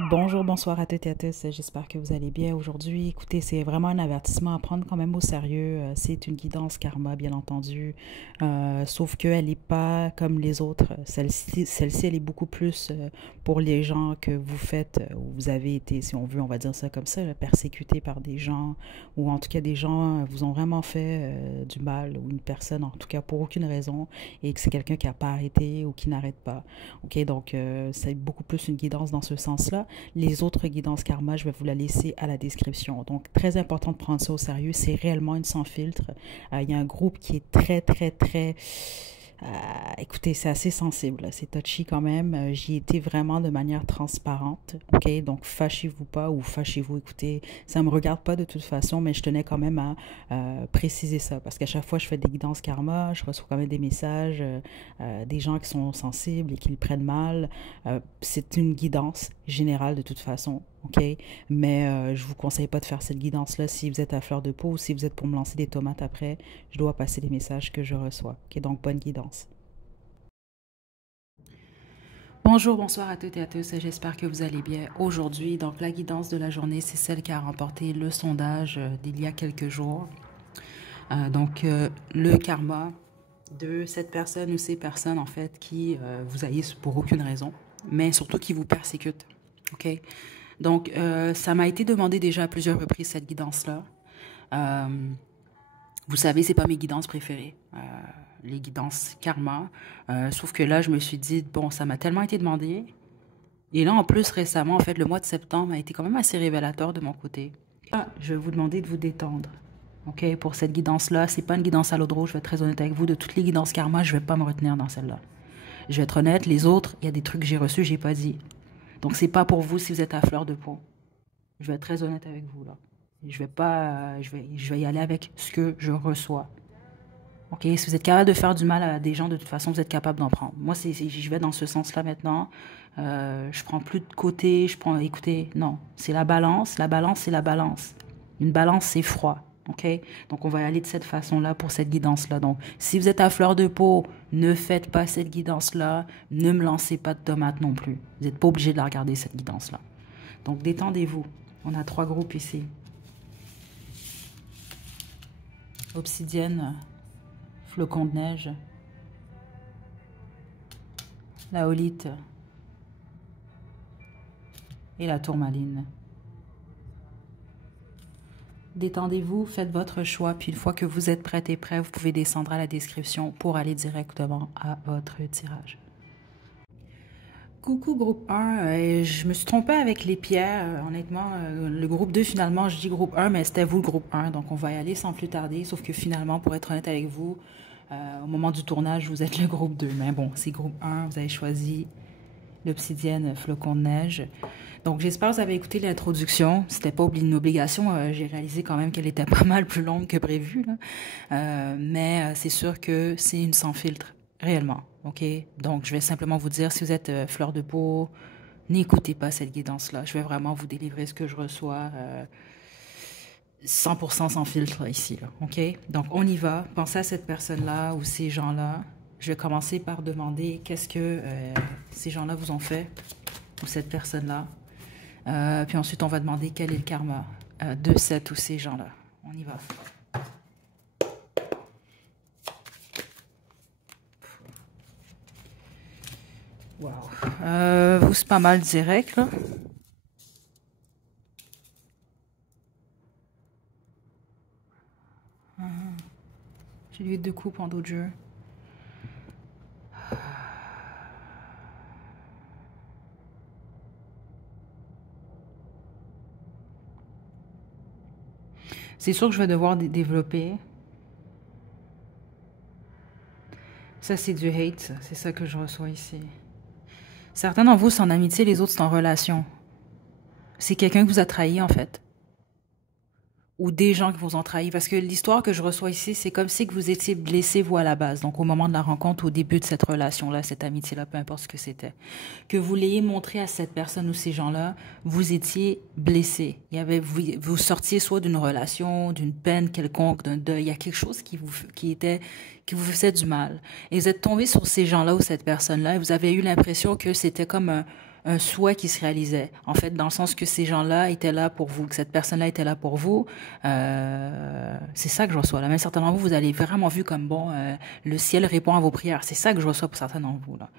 Bonjour, bonsoir à toutes et à tous. J'espère que vous allez bien aujourd'hui. Écoutez, c'est vraiment un avertissement à prendre quand même au sérieux. C'est une guidance karma, bien entendu. Sauf qu'elle n'est pas comme les autres. Celle-ci, elle est beaucoup plus pour les gens que vous faites, ou vous avez été, si on veut, on va dire ça comme ça, là, persécuté par des gens, ou en tout cas des gens vous ont vraiment fait du mal, ou une personne, en tout cas pour aucune raison, et que c'est quelqu'un qui n'a pas arrêté ou qui n'arrête pas. OK, donc c'est beaucoup plus une guidance dans ce sens-là. Les autres guidances karma, je vais vous la laisser à la description. Donc, très important de prendre ça au sérieux. C'est réellement une sans filtre. Il y a un groupe qui est très. Écoutez, c'est assez sensible. C'est touchy quand même. J'y étais vraiment de manière transparente. OK? Donc, fâchez-vous pas ou fâchez-vous. Écoutez, ça ne me regarde pas de toute façon, mais je tenais quand même à préciser ça. Parce qu'à chaque fois, je fais des guidances karma, je reçois quand même des messages, des gens qui sont sensibles et qui le prennent mal. C'est une guidance générale de toute façon. OK? Mais je vous conseille pas de faire cette guidance-là si vous êtes à fleur de peau ou si vous êtes pour me lancer des tomates après. Je dois passer les messages que je reçois. OK? Donc, bonne guidance. Bonjour, bonsoir à toutes et à tous. J'espère que vous allez bien aujourd'hui. Donc, la guidance de la journée, c'est celle qui a remporté le sondage d'il y a quelques jours. Le karma de cette personne ou ces personnes, en fait, qui vous haïssent pour aucune raison, mais surtout qui vous persécutent. OK? Donc, ça m'a été demandé déjà à plusieurs reprises, cette guidance-là. Euh, Vous savez, c'est pas mes guidances préférées, les guidances karma. Sauf que là, je me suis dit, bon, ça m'a tellement été demandé. Et là, en plus, récemment, en fait, le mois de septembre a été quand même assez révélateur de mon côté. Ah, je vais vous demander de vous détendre. OK, pour cette guidance-là, c'est pas une guidance à l'eau de rose, je vais être très honnête avec vous. De toutes les guidances karma, je vais pas me retenir dans celle-là. Je vais être honnête, les autres, il y a des trucs que j'ai reçus, j'ai pas dit. Donc, c'est pas pour vous si vous êtes à fleur de peau. Je vais être très honnête avec vous, là. Je vais pas, je vais y aller avec ce que je reçois. OK? Si vous êtes capable de faire du mal à des gens, de toute façon, vous êtes capable d'en prendre. Moi, je vais dans ce sens-là maintenant. Je prends plus de côté. Écoutez, non. C'est la balance. La balance, c'est la balance. Une balance, c'est froid. OK? Donc, on va y aller de cette façon-là pour cette guidance-là. Donc, si vous êtes à fleur de peau, ne faites pas cette guidance-là. Ne me lancez pas de tomates non plus. Vous n'êtes pas obligé de la regarder, cette guidance-là. Donc, détendez-vous. On a 3 groupes ici. Obsidienne, flocon de neige, la holite et la tourmaline. Détendez-vous, faites votre choix, puis une fois que vous êtes prête et prêt, vous pouvez descendre à la description pour aller directement à votre tirage. Coucou groupe 1, je me suis trompée avec les pierres, honnêtement, le groupe 2 finalement, je dis groupe 1, mais c'était vous le groupe 1, donc on va y aller sans plus tarder, sauf que finalement, pour être honnête avec vous, au moment du tournage, vous êtes le groupe 2, mais bon, c'est groupe 1, vous avez choisi l'obsidienne flocon de neige. Donc j'espère que vous avez écouté l'introduction, c'était pas une obligation, j'ai réalisé quand même qu'elle était pas mal plus longue que prévu, là. Mais c'est sûr que c'est une sans filtre, réellement. OK? Donc, je vais simplement vous dire, si vous êtes fleur de peau, n'écoutez pas cette guidance-là. Je vais vraiment vous délivrer ce que je reçois 100% sans filtre ici. Là. OK? Donc, on y va. Pensez à cette personne-là ou ces gens-là. Je vais commencer par demander qu'est-ce que ces gens-là vous ont fait ou cette personne-là. Puis ensuite, on va demander quel est le karma de cette ou ces gens-là. On y va. Wow. Vous, c'est pas mal direct, là. J'ai eu 2 coups en dos de jeu. C'est sûr que je vais devoir développer. Ça, c'est du hate. C'est ça que je reçois ici. Certains d'entre vous sont en amitié, les autres sont en relation. C'est quelqu'un qui vous a trahi, en fait. Ou des gens qui vous ont trahi. Parce que l'histoire que je reçois ici, c'est comme si que vous étiez blessé, vous, à la base. Donc, au moment de la rencontre, au début de cette relation-là, cette amitié-là, peu importe ce que c'était. Que vous l'ayez montré à cette personne ou ces gens-là, vous étiez blessé. Vous sortiez soit d'une relation, d'une peine quelconque, d'un deuil. Il y a quelque chose qui vous faisait du mal. Et vous êtes tombé sur ces gens-là ou cette personne-là et vous avez eu l'impression que c'était comme un souhait qui se réalisait. En fait, dans le sens que ces gens-là étaient là pour vous, que cette personne-là était là pour vous. C'est ça que je reçois. Là, même certains d'entre vous, vous allez vraiment vu comme bon, le ciel répond à vos prières. C'est ça que je reçois pour certains d'entre vous là.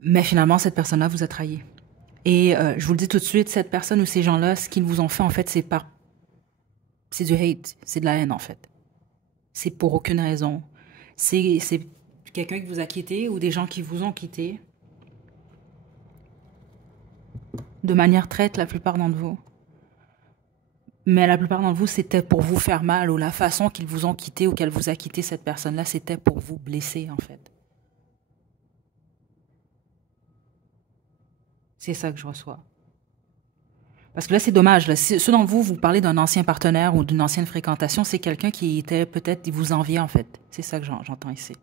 Mais finalement, cette personne-là vous a trahi. Et je vous le dis tout de suite, cette personne ou ces gens-là, ce qu'ils vous ont fait, en fait, c'est du hate, c'est de la haine, en fait. C'est pour aucune raison. C'est quelqu'un qui vous a quitté ou des gens qui vous ont quitté de manière traite, la plupart d'entre vous. Mais la plupart d'entre vous, c'était pour vous faire mal ou la façon qu'ils vous ont quitté ou qu'elle vous a quitté, cette personne-là, c'était pour vous blesser, en fait. C'est ça que je reçois. Parce que là, c'est dommage. Là. Ceux d'entre vous, vous parlez d'un ancien partenaire ou d'une ancienne fréquentation, c'est quelqu'un qui était peut-être, il vous enviait, en fait. C'est ça que j'entends ici.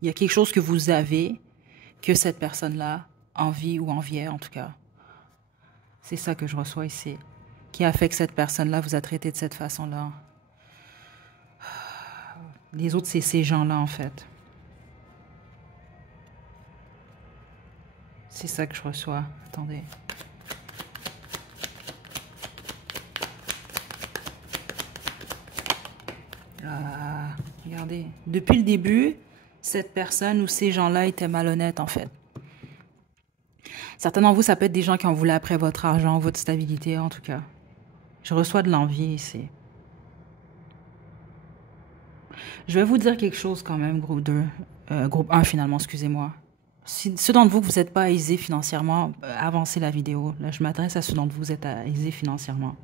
Il y a quelque chose que vous avez que cette personne-là envie ou enviait, en tout cas. C'est ça que je reçois ici. Qui a fait que cette personne-là vous a traité de cette façon-là. Les autres, c'est ces gens-là, en fait. C'est ça que je reçois. Attendez. Regardez. Depuis le début, cette personne ou ces gens-là étaient malhonnêtes, en fait. Certains d'entre vous, ça peut être des gens qui ont voulu après votre argent, votre stabilité, en tout cas. Je reçois de l'envie ici. Je vais vous dire quelque chose quand même, groupe 2. Groupe 1 finalement, excusez-moi. Si ceux d'entre vous, vous n'êtes pas aisés financièrement, avancez la vidéo. Là, je m'adresse à ceux d'entre vous, vous êtes aisés financièrement.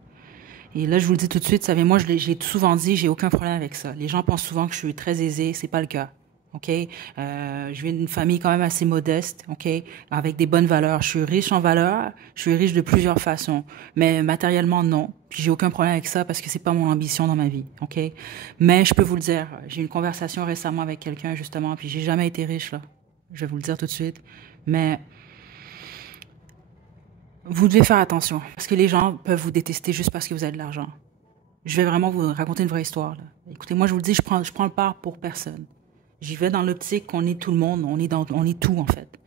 Et là, je vous le dis tout de suite, vous savez, moi, j'ai souvent dit, j'ai aucun problème avec ça. Les gens pensent souvent que je suis très aisée, c'est pas le cas. OK? Je viens d'une famille quand même assez modeste, OK? Avec des bonnes valeurs. Je suis riche en valeurs, je suis riche de plusieurs façons. Mais matériellement, non. Puis j'ai aucun problème avec ça parce que c'est pas mon ambition dans ma vie, OK? Mais je peux vous le dire, j'ai eu une conversation récemment avec quelqu'un, justement, puis j'ai jamais été riche, là. Je vais vous le dire tout de suite. Mais vous devez faire attention parce que les gens peuvent vous détester juste parce que vous avez de l'argent. Je vais vraiment vous raconter une vraie histoire, là. Écoutez, moi, je vous le dis, je prends le part pour personne. J'y vais dans l'optique qu'on est tout le monde, on est tout en fait.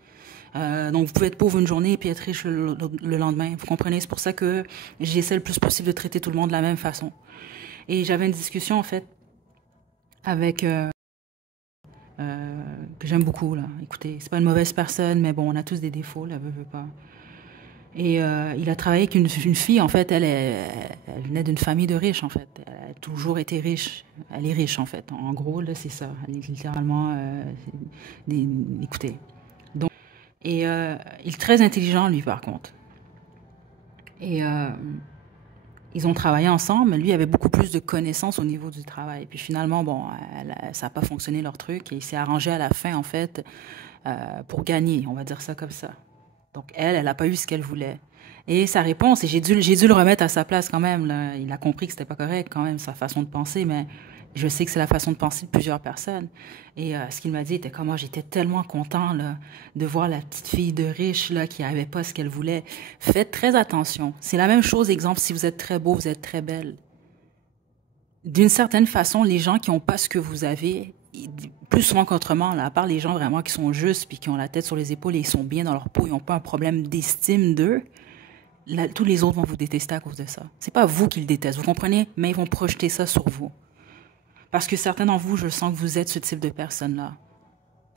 Donc vous pouvez être pauvre une journée et puis être riche le lendemain. Vous comprenez? C'est pour ça que j'essaie le plus possible de traiter tout le monde de la même façon. Et j'avais une discussion en fait avec que j'aime beaucoup là. Écoutez, c'est pas une mauvaise personne, mais bon, on a tous des défauts, là, veut pas. Et il a travaillé avec une fille, en fait, elle venait d'une famille de riches, en fait. Elle a toujours été riche. Elle est riche, en fait. En gros, là, c'est ça. Elle est littéralement... écoutez. Donc, et il est très intelligent, lui, par contre. Et ils ont travaillé ensemble, mais lui avait beaucoup plus de connaissances au niveau du travail. Puis finalement, bon, ça n'a pas fonctionné leur truc. Et il s'est arrangé à la fin, en fait, pour gagner, on va dire ça comme ça. Donc, elle n'a pas eu ce qu'elle voulait. Et sa réponse, et j'ai dû le remettre à sa place quand même, là. Il a compris que c'était pas correct quand même, sa façon de penser, mais je sais que c'est la façon de penser de plusieurs personnes. Et ce qu'il m'a dit était comme moi, j'étais tellement content là, de voir la petite fille de riche là, qui n'avait pas ce qu'elle voulait. Faites très attention. C'est la même chose, exemple, si vous êtes très beau, vous êtes très belle. D'une certaine façon, les gens qui n'ont pas ce que vous avez, plus souvent qu'autrement, là, à part les gens vraiment qui sont justes puis qui ont la tête sur les épaules et ils sont bien dans leur peau, ils n'ont pas un problème d'estime d'eux, là, tous les autres vont vous détester à cause de ça. C'est pas vous qui le détestent, vous comprenez? Mais ils vont projeter ça sur vous. Parce que certains d'entre vous, je sens que vous êtes ce type de personne-là.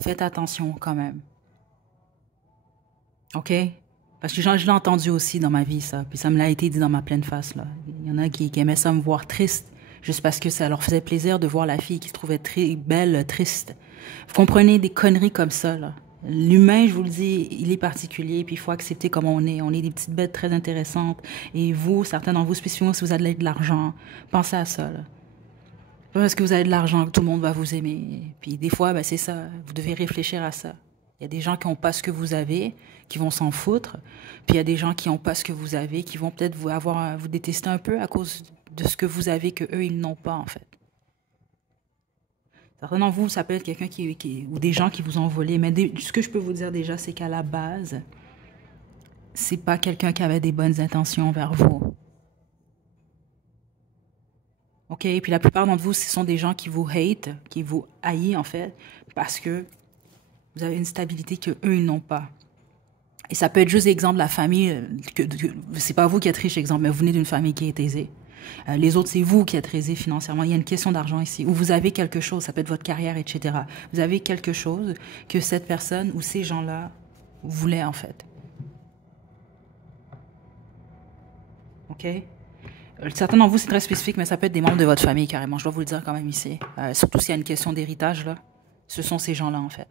Faites attention quand même. OK? Parce que je l'ai entendu aussi dans ma vie, ça. Puis ça me l'a été dit dans ma pleine face, là. Il y en a qui aimaient ça me voir triste, juste parce que ça leur faisait plaisir de voir la fille qui se trouvait très belle, triste. Vous comprenez des conneries comme ça, là. L'humain, je vous le dis, il est particulier, puis il faut accepter comme on est. On est des petites bêtes très intéressantes. Et vous, certains d'entre vous, spécifiquement si vous avez de l'argent, pensez à ça, là. Pas parce que vous avez de l'argent que tout le monde va vous aimer. Puis des fois, ben, c'est ça. Vous devez réfléchir à ça. Il y a des gens qui n'ont pas ce que vous avez, qui vont s'en foutre. Puis il y a des gens qui n'ont pas ce que vous avez, qui vont peut-être vous détester un peu à cause de ce que vous avez que eux ils n'ont pas en fait. Certains d'entre vous, ça peut être quelqu'un ou des gens qui vous ont volé. Mais ce que je peux vous dire déjà, c'est qu'à la base, c'est pas quelqu'un qui avait des bonnes intentions envers vous. OK? Puis la plupart d'entre vous, ce sont des gens qui vous hate, qui vous haïssent en fait, parce que vous avez une stabilité que eux ils n'ont pas. Et ça peut être juste exemple de la famille, c'est pas vous qui êtes riche, exemple, mais vous venez d'une famille qui est aisée. Les autres, c'est vous qui êtes aisé financièrement. Il y a une question d'argent ici. Ou vous avez quelque chose, ça peut être votre carrière, etc. Vous avez quelque chose que cette personne ou ces gens-là voulaient, en fait. OK? Certains d'entre vous, c'est très spécifique, mais ça peut être des membres de votre famille, carrément. Je dois vous le dire quand même ici. Surtout s'il y a une question d'héritage, là. Ce sont ces gens-là, en fait.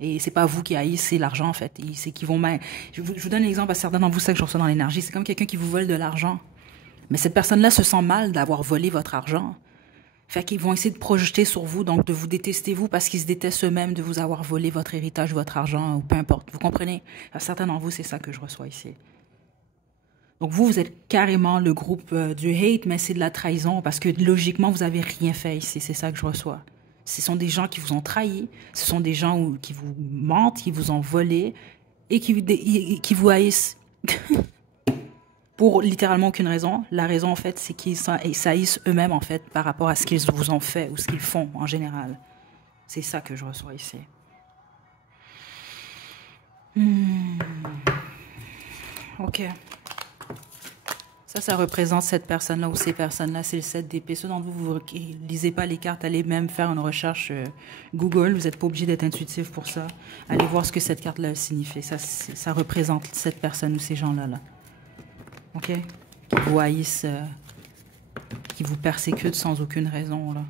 Et c'est pas vous qui haïssez l'argent, en fait. C'est qu'ils vont même... Je vous donne l'exemple à certains d'entre vous, c'est ça que je reçois dans l'énergie. C'est comme quelqu'un qui vous vole de l'argent. Mais cette personne-là se sent mal d'avoir volé votre argent. Fait qu'ils vont essayer de projeter sur vous, donc de vous détester vous, parce qu'ils se détestent eux-mêmes de vous avoir volé votre héritage, votre argent, ou peu importe. Vous comprenez? Certains d'entre vous, c'est ça que je reçois ici. Donc vous êtes carrément le groupe du hate, mais c'est de la trahison, parce que logiquement, vous avez rien fait ici. C'est ça que je reçois. Ce sont des gens qui vous ont trahi, ce sont des gens qui vous mentent, qui vous ont volé, et qui vous haïssent. Pour littéralement aucune raison. La raison, en fait, c'est qu'ils s'haïssent eux-mêmes, en fait, par rapport à ce qu'ils vous ont fait ou ce qu'ils font, en général. C'est ça que je reçois ici. OK. Ça représente cette personne-là ou ces personnes-là. C'est le 7 d'épée. Ceux d'entre vous, vous lisez pas les cartes, allez même faire une recherche Google. Vous n'êtes pas obligé d'être intuitif pour ça. Allez voir ce que cette carte-là signifie. Ça représente cette personne ou ces gens-là, là. OK? Qui vous haïssent, qui vous persécutent sans aucune raison, là.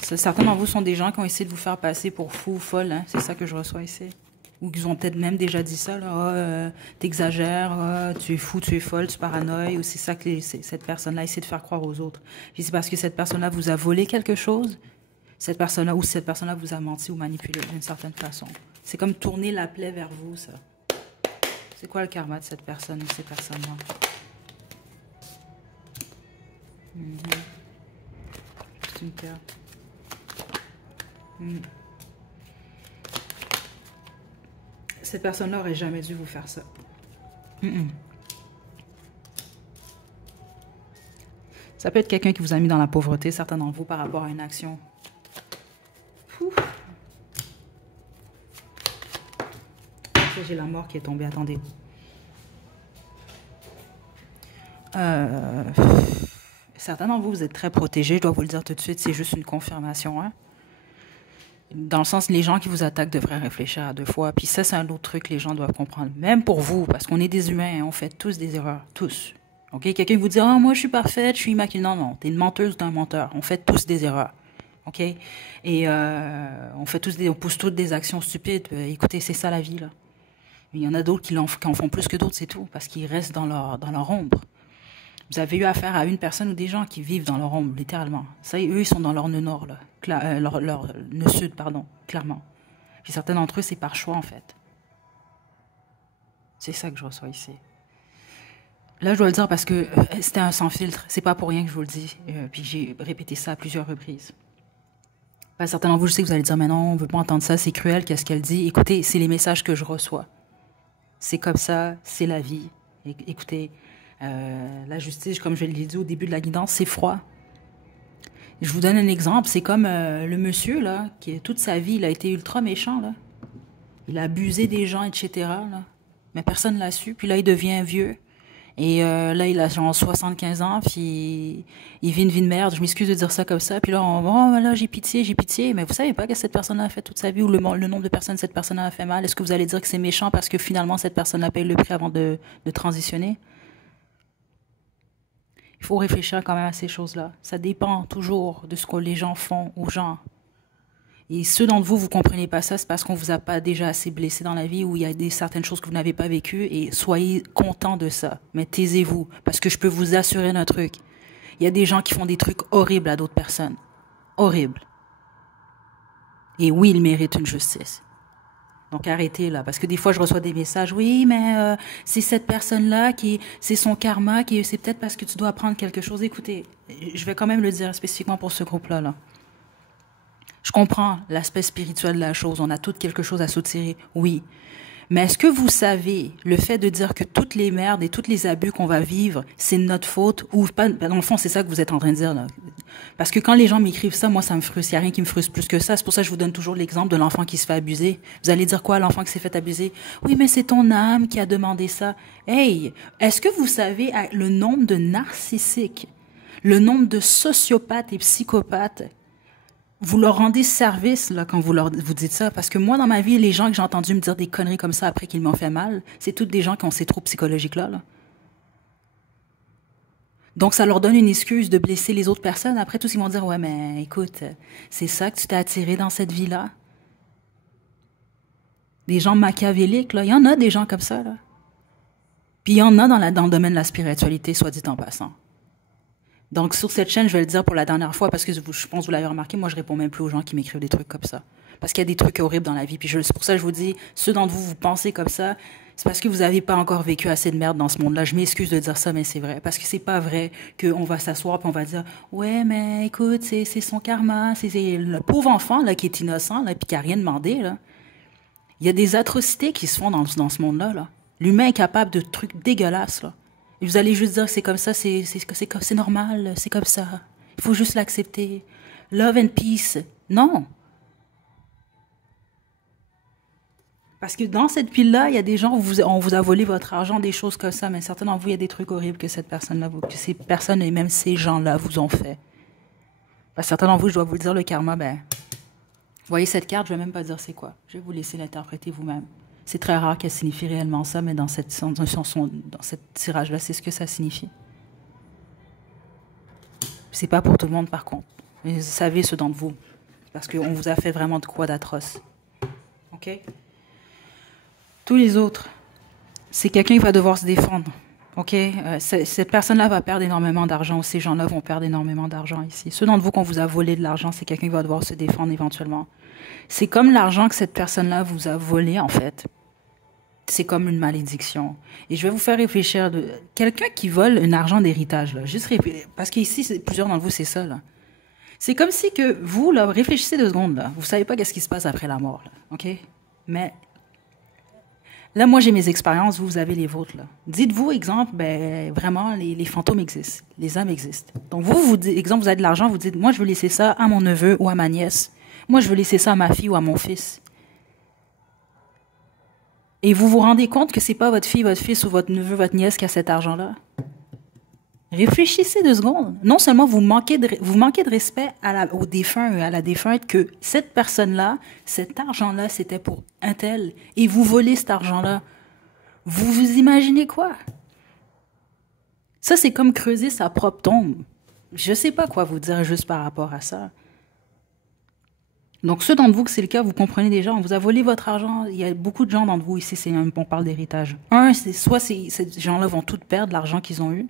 Certains d'entre vous sont des gens qui ont essayé de vous faire passer pour fou ou folle, hein? C'est ça que je reçois ici. Ou qu'ils ont peut-être même déjà dit ça, là. T'exagères, tu es fou, tu es folle, tu paranoïes. Ou c'est ça que cette personne-là essaie de faire croire aux autres. Puis c'est parce que cette personne-là vous a volé quelque chose, cette personne-là vous a menti ou manipulé d'une certaine façon. C'est comme tourner la plaie vers vous, ça. C'est quoi le karma de cette personne ou ces personnes-là? C'est une carte. Cette personne-là aurait jamais dû vous faire ça. Ça peut être quelqu'un qui vous a mis dans la pauvreté, certains d'entre vous, par rapport à une action. J'ai la mort qui est tombée, attendez. Certains d'entre vous, vous êtes très protégés, je dois vous le dire tout de suite, c'est juste une confirmation. Hein? Dans le sens, les gens qui vous attaquent devraient réfléchir à deux fois. Puis ça, c'est un autre truc que les gens doivent comprendre. Même pour vous, parce qu'on est des humains, hein, on fait tous des erreurs, tous. OK? Quelqu'un vous dit, ah, moi, je suis parfaite, je suis immaculée. Non, non, t'es une menteuse ou t'es un menteur. On fait tous des erreurs. OK? Et on pousse toutes des actions stupides. Écoutez, c'est ça la vie, là. Il y en a d'autres qui en font plus que d'autres, c'est tout, parce qu'ils restent dans leur ombre. Vous avez eu affaire à une personne ou des gens qui vivent dans leur ombre, littéralement. Ça, eux, ils sont dans leur nœud nord, là. Leur nœud sud, pardon, clairement. Puis certains d'entre eux, c'est par choix, en fait. C'est ça que je reçois ici. Là, je dois le dire parce que c'était un sans filtre. C'est pas pour rien que je vous le dis. Puis j'ai répété ça à plusieurs reprises. Certains d'entre vous, je sais que vous allez dire, mais non, on veut pas entendre ça, c'est cruel, qu'est-ce qu'elle dit? Écoutez, c'est les messages que je reçois. C'est comme ça, c'est la vie. Écoutez, la justice, comme je l'ai dit au début de la guidance, c'est froid. Je vous donne un exemple. C'est comme le monsieur, là, qui toute sa vie, il a été ultra méchant, là. Il a abusé des gens, etc., là. Mais personne ne l'a su. Puis là, il devient vieux. Et là, il a genre 75 ans, puis il vit une vie de merde. Je m'excuse de dire ça comme ça. Puis là, là, j'ai pitié. Mais vous savez pas que cette personne-là a fait toute sa vie ou le nombre de personnes cette personne-là a fait mal. Est-ce que vous allez dire que c'est méchant parce que finalement, cette personne-là paye le prix avant de transitionner? Il faut réfléchir quand même à ces choses-là. Ça dépend toujours de ce que les gens font aux gens. Et ceux d'entre vous, vous comprenez pas ça, c'est parce qu'on vous a pas déjà assez blessé dans la vie ou il y a certaines choses que vous n'avez pas vécues et soyez contents de ça. Mais taisez-vous, parce que je peux vous assurer d'un truc. Il y a des gens qui font des trucs horribles à d'autres personnes. Horribles. Et oui, ils méritent une justice. Donc arrêtez là, parce que des fois je reçois des messages, oui, mais c'est cette personne-là c'est son karma, c'est peut-être parce que tu dois apprendre quelque chose. Écoutez, je vais quand même le dire spécifiquement pour ce groupe-là, là. Je comprends l'aspect spirituel de la chose. On a toutes quelque chose à soutirer, oui. Mais est-ce que vous savez, le fait de dire que toutes les merdes et tous les abus qu'on va vivre, c'est notre faute, ou pas, dans le fond, c'est ça que vous êtes en train de dire, là. Parce que quand les gens m'écrivent ça, moi, ça me frustre. Il n'y a rien qui me frustre plus que ça. C'est pour ça que je vous donne toujours l'exemple de l'enfant qui se fait abuser. Vous allez dire quoi à l'enfant qui s'est fait abuser? Oui, mais c'est ton âme qui a demandé ça. Hey, est-ce que vous savez le nombre de narcissiques, le nombre de sociopathes et psychopathes, vous leur rendez service là, quand vous dites ça? Parce que moi, dans ma vie, les gens que j'ai entendu me dire des conneries comme ça après qu'ils m'ont fait mal, c'est toutes des gens qui ont ces troubles psychologiques-là. Là. Donc, ça leur donne une excuse de blesser les autres personnes. Après, tous, ils vont dire, ouais, mais écoute, c'est ça que tu t'es attiré dans cette vie-là? Des gens machiavéliques, là. Il y en a des gens comme ça, là. Puis il y en a dans le domaine de la spiritualité, soit dit en passant. Donc, sur cette chaîne, je vais le dire pour la dernière fois, parce que je pense que vous l'avez remarqué, moi, je réponds même plus aux gens qui m'écrivent des trucs comme ça. Parce qu'il y a des trucs horribles dans la vie. Puis c'est pour ça que je vous dis, ceux d'entre vous, vous pensez comme ça, c'est parce que vous n'avez pas encore vécu assez de merde dans ce monde-là. Je m'excuse de dire ça, mais c'est vrai. Parce que c'est pas vrai qu'on va s'asseoir puis on va dire, ouais, mais écoute, c'est son karma, c'est le pauvre enfant, là, qui est innocent, là, puis qui a rien demandé, là. Il y a des atrocités qui se font dans ce monde-là, là. L'humain est capable de trucs dégueulasses, là. Et vous allez juste dire, c'est comme ça, c'est normal, c'est comme ça. Il faut juste l'accepter. Love and peace. Non. Parce que dans cette pile-là, il y a des gens où on vous a volé votre argent, des choses comme ça, mais certains d'entre vous, il y a des trucs horribles que cette personne-là, que ces personnes et même ces gens-là vous ont fait. Parce que certains d'entre vous, je dois vous le dire, le karma, ben, vous voyez cette carte, je ne vais même pas dire c'est quoi. Je vais vous laisser l'interpréter vous-même. C'est très rare qu'elle signifie réellement ça, mais dans cette tirage-là, c'est ce que ça signifie. C'est pas pour tout le monde, par contre. Mais vous savez, ceux d'entre vous. Parce qu'on vous a fait vraiment de quoi d'atroce. OK? Tous les autres, c'est quelqu'un qui va devoir se défendre. OK? Cette personne-là va perdre énormément d'argent, ou ces gens-là vont perdre énormément d'argent ici. Ceux d'entre vous qu'on vous a volé de l'argent, c'est quelqu'un qui va devoir se défendre éventuellement. C'est comme l'argent que cette personne-là vous a volé, en fait. C'est comme une malédiction. Et je vais vous faire réfléchir de quelqu'un qui vole un argent d'héritage, là. Juste parce qu'ici, plusieurs d'entre vous, c'est ça, là. C'est comme si que vous, là, réfléchissez 2 secondes, là. Vous savez pas qu'est-ce qui se passe après la mort, là. OK? Mais là, moi, j'ai mes expériences, vous avez les vôtres, là. Dites-vous, exemple, ben, vraiment, les fantômes existent. Les âmes existent. Donc, vous dites, exemple, vous avez de l'argent, vous dites, moi, je veux laisser ça à mon neveu ou à ma nièce. Moi, je veux laisser ça à ma fille ou à mon fils. Et vous vous rendez compte que c'est pas votre fille, votre fils ou votre neveu, votre nièce qui a cet argent-là? Réfléchissez 2 secondes. Non seulement vous manquez de respect au défunt et à la défunte que cette personne-là, cet argent-là, c'était pour un tel, et vous volez cet argent-là. Vous vous imaginez quoi? Ça, c'est comme creuser sa propre tombe. Je sais pas quoi vous dire juste par rapport à ça. Donc, ceux d'entre vous que c'est le cas, vous comprenez déjà, on vous a volé votre argent. Il y a beaucoup de gens d'entre vous ici, on parle d'héritage. Soit ces gens-là vont tout perdre l'argent qu'ils ont eu.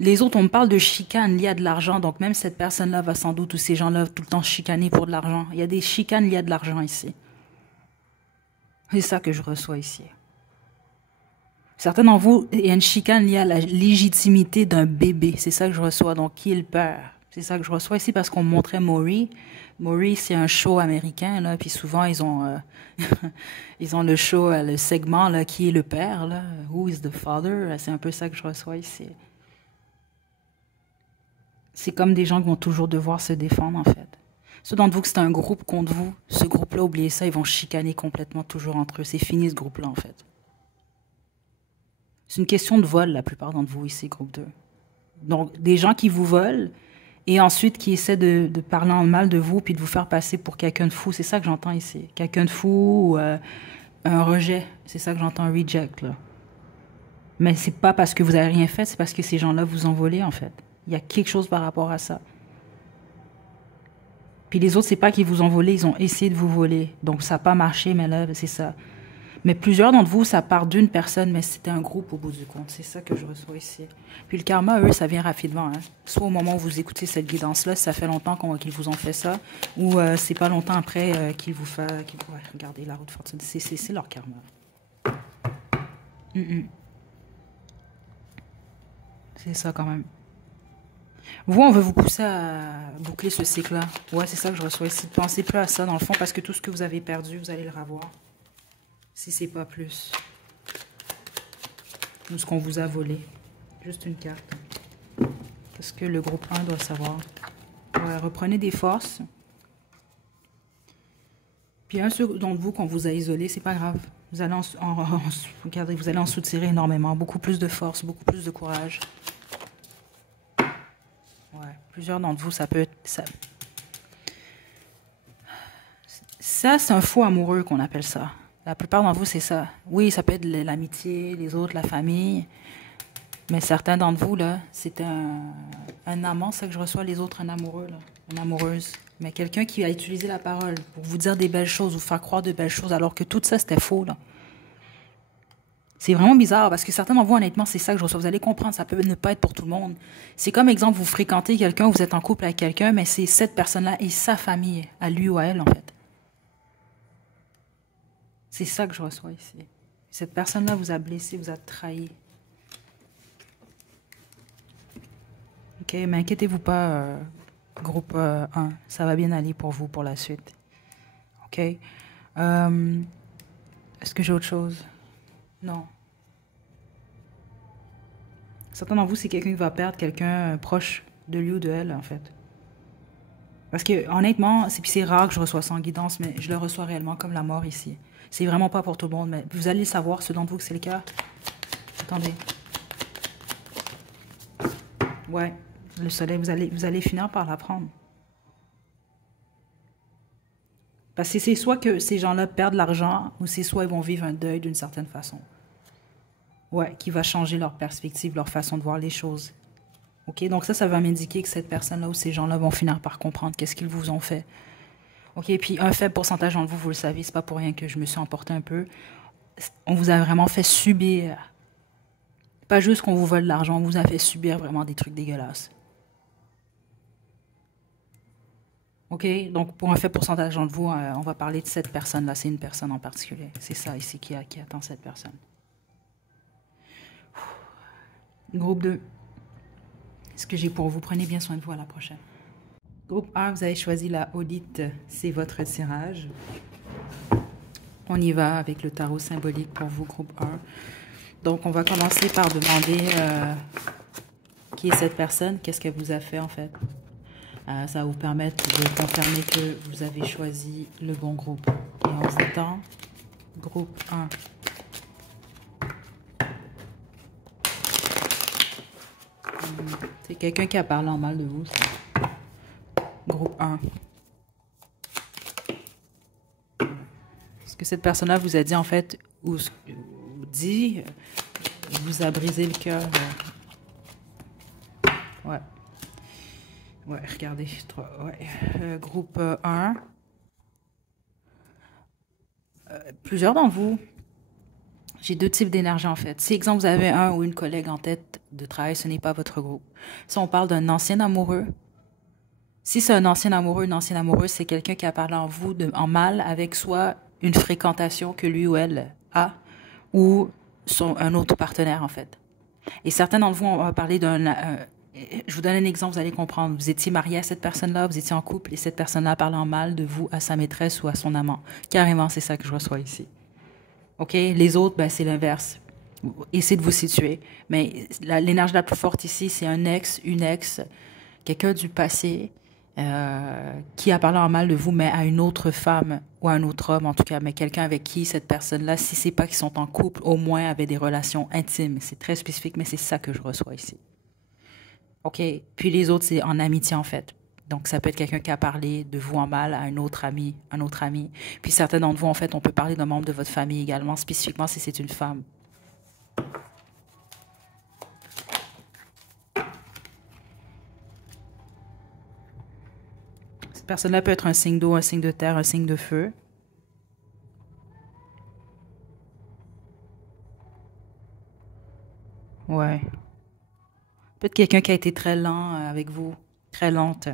Les autres, on me parle de chicane liée à de l'argent. Donc, même cette personne-là va sans doute, ou ces gens-là, tout le temps chicaner pour de l'argent. Il y a des chicanes liées à de l'argent ici. C'est ça que je reçois ici. Certains d'entre vous, il y a une chicane liée à la légitimité d'un bébé. C'est ça que je reçois. Donc, qui est le père? C'est ça que je reçois ici parce qu'on me montrait Maury. Maury, c'est un show américain, là. Puis souvent, ils ont le show, le segment, là, qui est le père, là. Who is the father? C'est un peu ça que je reçois ici. C'est comme des gens qui vont toujours devoir se défendre, en fait. Ceux d'entre vous que c'est un groupe contre vous, ce groupe-là, oubliez ça, ils vont chicaner complètement toujours entre eux. C'est fini, ce groupe-là, en fait. C'est une question de vol, la plupart d'entre vous ici, groupe 2. Donc, des gens qui vous volent et ensuite qui essaient de parler en mal de vous puis de vous faire passer pour quelqu'un de fou. C'est ça que j'entends ici. Quelqu'un de fou ou un rejet. C'est ça que j'entends, un reject, là. Mais c'est pas parce que vous avez rien fait, c'est parce que ces gens-là vous ont volé, en fait. Il y a quelque chose par rapport à ça. Puis les autres, c'est pas qu'ils vous ont volé, ils ont essayé de vous voler. Donc, ça n'a pas marché, mais là, c'est ça. Mais plusieurs d'entre vous, ça part d'une personne, mais c'était un groupe au bout du compte. C'est ça que je reçois ici. Puis le karma, eux, ça vient rapidement. Hein. Soit au moment où vous écoutez cette guidance-là, ça fait longtemps qu'ils vous ont fait ça, ou c'est pas longtemps après qu'ils vous font... Ouais, regardez, la roue de fortune, c'est leur karma. C'est ça quand même. Vous, on veut vous pousser à boucler ce cycle-là. Ouais, c'est ça que je reçois ici. Ne pensez plus à ça, dans le fond, parce que tout ce que vous avez perdu, vous allez le revoir. Si c'est pas plus. Ou ce qu'on vous a volé. Juste une carte. Parce que le groupe 1 doit savoir. Ouais, reprenez des forces. Puis un seul d'entre vous qu'on vous a isolé, c'est pas grave. Vous allez regardez, vous allez en soutirer énormément, beaucoup plus de force, beaucoup plus de courage. Ouais, plusieurs d'entre vous, ça peut être ça c'est un faux amoureux qu'on appelle ça. La plupart d'entre vous, c'est ça. Oui, ça peut être l'amitié, les autres, la famille. Mais certains d'entre vous, là, c'est un amant, c'est ça que je reçois, les autres, un amoureux, là, une amoureuse. Mais quelqu'un qui a utilisé la parole pour vous dire des belles choses, vous faire croire de belles choses, alors que tout ça, c'était faux, là. C'est vraiment bizarre, parce que certains d'entre vous, honnêtement, c'est ça que je reçois. Vous allez comprendre, ça peut ne pas être pour tout le monde. C'est comme, exemple, vous fréquentez quelqu'un, vous êtes en couple avec quelqu'un, mais c'est cette personne-là et sa famille, à lui ou à elle, en fait. C'est ça que je reçois ici. Cette personne-là vous a blessé, vous a trahi. Ok, mais inquiétez-vous pas, groupe 1. Ça va bien aller pour vous pour la suite. Ok. Est-ce que j'ai autre chose? Non. Certains d'entre vous, c'est quelqu'un qui va perdre quelqu'un proche de lui ou de elle, en fait. Parce que, honnêtement, c'est rare que je reçois ça en guidance, mais je le reçois réellement comme la mort ici. C'est vraiment pas pour tout le monde, mais vous allez savoir, ceux d'entre vous que c'est le cas. Attendez. Ouais, le soleil, vous allez finir par l'apprendre. Parce que c'est soit que ces gens-là perdent l'argent, ou c'est soit ils vont vivre un deuil d'une certaine façon. Ouais, qui va changer leur perspective, leur façon de voir les choses. OK, donc ça va m'indiquer que cette personne-là ou ces gens-là vont finir par comprendre qu'est-ce qu'ils vous ont fait. OK, puis un faible pourcentage d'entre vous, vous le savez, c'est pas pour rien que je me suis emportée un peu. On vous a vraiment fait subir. Pas juste qu'on vous vole de l'argent, on vous a fait subir vraiment des trucs dégueulasses. OK, donc pour un faible pourcentage d'entre vous, on va parler de cette personne-là. C'est une personne en particulier. C'est ça ici qui attend cette personne. Groupe 2. Ce que j'ai pour vous, prenez bien soin de vous, à la prochaine. Groupe 1, vous avez choisi la Audite, c'est votre tirage. On y va avec le tarot symbolique pour vous, groupe 1. Donc, on va commencer par demander qui est cette personne, qu'est-ce qu'elle vous a fait en fait. Ça va vous permettre de confirmer que vous avez choisi le bon groupe. Et on s'attend, groupe 1. C'est quelqu'un qui a parlé en mal de vous, ça. Groupe 1. Ce que cette personne-là vous a dit, en fait, ou dit, vous a brisé le cœur. Ouais. Ouais, regardez. Ouais. Groupe 1. Plusieurs d'entre vous, j'ai deux types d'énergie, en fait. Si, exemple, vous avez un ou une collègue en tête de travail, ce n'est pas votre groupe. Si on parle d'un ancien amoureux, si c'est un ancien amoureux, une ancienne amoureuse, c'est quelqu'un qui a parlé en vous en mal avec soit une fréquentation que lui ou elle a, ou un autre partenaire, en fait. Et certains d'entre vous, on va parler je vous donne un exemple, vous allez comprendre. Vous étiez marié à cette personne-là, vous étiez en couple, et cette personne-là parle en mal de vous à sa maîtresse ou à son amant. Carrément, c'est ça que je reçois ici. OK? Les autres, ben, c'est l'inverse. Essayez de vous situer. Mais l'énergie la plus forte ici, c'est un ex, une ex, quelqu'un du passé qui a parlé en mal de vous, mais à une autre femme ou à un autre homme, en tout cas, mais quelqu'un avec qui cette personne-là, si c'est pas qu'ils sont en couple, au moins avait des relations intimes. C'est très spécifique, mais c'est ça que je reçois ici. OK? Puis les autres, c'est en amitié, en fait. Donc, ça peut être quelqu'un qui a parlé de vous en mal à un autre ami. Puis certains d'entre vous, en fait, on peut parler d'un membre de votre famille également, spécifiquement si c'est une femme. Cette personne-là peut être un signe d'eau, un signe de terre, un signe de feu. Ouais. Peut-être quelqu'un qui a été très lent avec vous, très lente.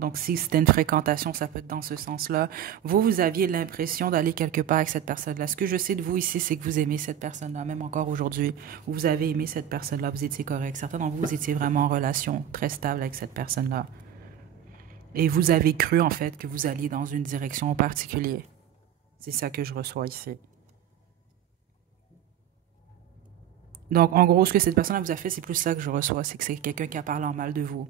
Donc, si c'était une fréquentation, ça peut être dans ce sens-là. Vous aviez l'impression d'aller quelque part avec cette personne-là. Ce que je sais de vous ici, c'est que vous aimez cette personne-là, même encore aujourd'hui. Vous avez aimé cette personne-là, vous étiez correct. Certains d'entre vous, vous étiez vraiment en relation très stable avec cette personne-là. Et vous avez cru, en fait, que vous alliez dans une direction en particulier. C'est ça que je reçois ici. Donc, en gros, ce que cette personne-là vous a fait, c'est plus ça que je reçois. C'est que c'est quelqu'un qui a parlé en mal de vous.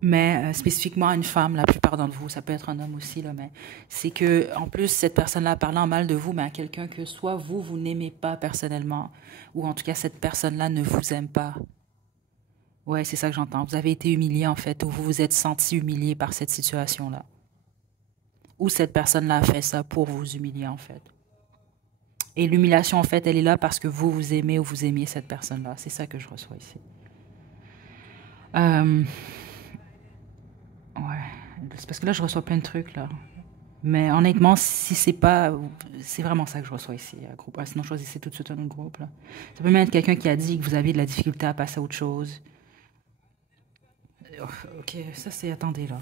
mais spécifiquement à une femme, la plupart d'entre vous, ça peut être un homme aussi, là, mais c'est que, en plus, cette personne-là parle en mal de vous, mais à quelqu'un que soit vous, vous n'aimez pas personnellement, ou en tout cas, cette personne-là ne vous aime pas. Ouais, c'est ça que j'entends. Vous avez été humilié, en fait, ou vous vous êtes senti humilié par cette situation-là. Ou cette personne-là a fait ça pour vous humilier, en fait. Et l'humiliation, en fait, elle est là parce que vous, vous aimez ou vous aimiez cette personne-là. C'est ça que je reçois ici. Euh, ouais. C'est parce que là, je reçois plein de trucs, là. Mais honnêtement, si c'est pas... C'est vraiment ça que je reçois ici, groupe. Ah, sinon, choisissez tout de suite un autre groupe, là. Ça peut même être quelqu'un qui a dit que vous avez de la difficulté à passer à autre chose. Ok, ça c'est... Attendez, là.